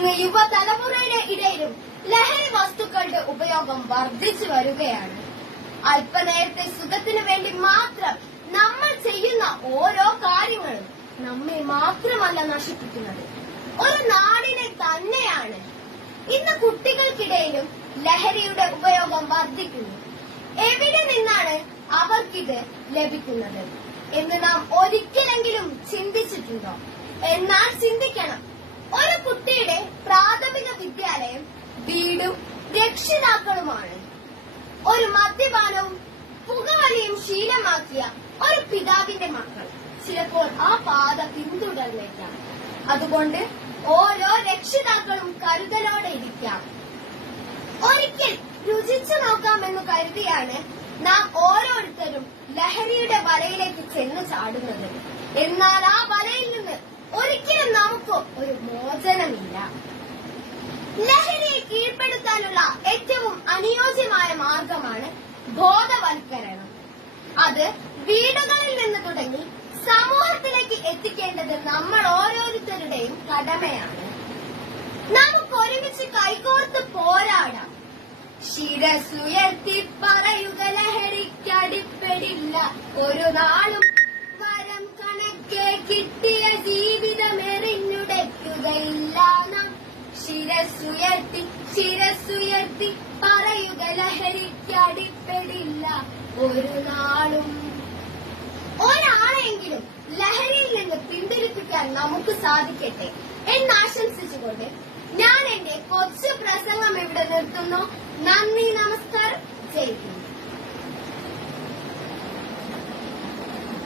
ഇന്ന് യുവതലമുറയുടെ ഇടയിലും ലഹരി വസ്തുക്കളുടെ ഉപയോഗം വർദ്ധിച്ചു വരികയാണ്. അല്പനേരത്തെ സുഖത്തിനു വേണ്ടി മാത്രം നമ്മൾ ചെയ്യുന്ന ഓരോ കാര്യങ്ങളും നമ്മെ മാത്രമല്ല നശിപ്പിക്കുന്നത്, ഒരു നാടിനെ തന്നെയാണ്. ഇന്ന് കുട്ടികൾക്കിടയിലും ലഹരിയുടെ ഉപയോഗം വർദ്ധിക്കുന്നു. എവിടെ നിന്നാണ് അവർക്കിത് ലഭിക്കുന്നത് എന്ന് നാം ഒരിക്കലെങ്കിലും ചിന്തിച്ചിട്ടുണ്ടോ? എന്നാൽ ചിന്തിക്കണം. ഒരു കുട്ടിയുടെ പ്രാഥമിക വിദ്യാലയം വീടും രക്ഷിതാക്കളുമാണ്. ഒരു മദ്യപാനവും പുകവലിയും ശീലമാക്കിയ ഒരു പിതാവിന്റെ മക്കൾ ചിലപ്പോൾ ആ പാത പിന്തുടർന്നേക്കാം. അതുകൊണ്ട് ഓരോ രക്ഷിതാക്കളും കരുതലോടെ ഇരിക്കാം. ഒരിക്കൽ രുചിച്ചു നോക്കാമെന്ന് കരുതിയാണ് നാം ഓരോരുത്തരും ലഹരിയുടെ വലയിലേക്ക് ചെന്ന് ചാടുന്നത്. എന്നാൽ ആ വലയിൽ നിന്ന് ഒരിക്കലും നമുക്ക് ഒരു മോചനമില്ല. ലഹരിയെ കീഴ്പ്പെടുത്താനുള്ള ഏറ്റവും അനുയോജ്യമായ മാർഗമാണ് ബോധവൽക്കരണം. അത് വീടുകളിൽ നിന്ന് തുടങ്ങി സമൂഹത്തിലേക്ക് എത്തിക്കേണ്ടത് നമ്മൾ ഓരോരുത്തരുടെയും കടമയാണ്. നമുക്ക് ഒരുമിച്ച് കൈകോർത്ത് പോരാടാം. ശിരസുയർത്തി പറയുക, ലഹരിക്കടിപ്പെടില്ല ഒരു നാളും. വരം കണക്കെ കിട്ടിയ ജീവിതമെറിഞ്ഞുടയ്ക്കുകയില്ല നാം. ശിരസുയർത്തി പറയുക, ലഹരിക്കടിപ്പെടില്ല ഒരു നാളും. ഒരാളെങ്കിലും ലഹരിയിൽ നിന്ന് പിന്തിരിപ്പിക്കാൻ നമുക്ക് സാധിക്കട്ടെ എന്നാശംസിച്ചുകൊണ്ട് ഞാൻ എന്റെ കൊച്ചു പ്രസംഗം ഇവിടെ നിർത്തുന്നു. നന്ദി, നമസ്കാരം, ജയ് ഹിന്ദ്.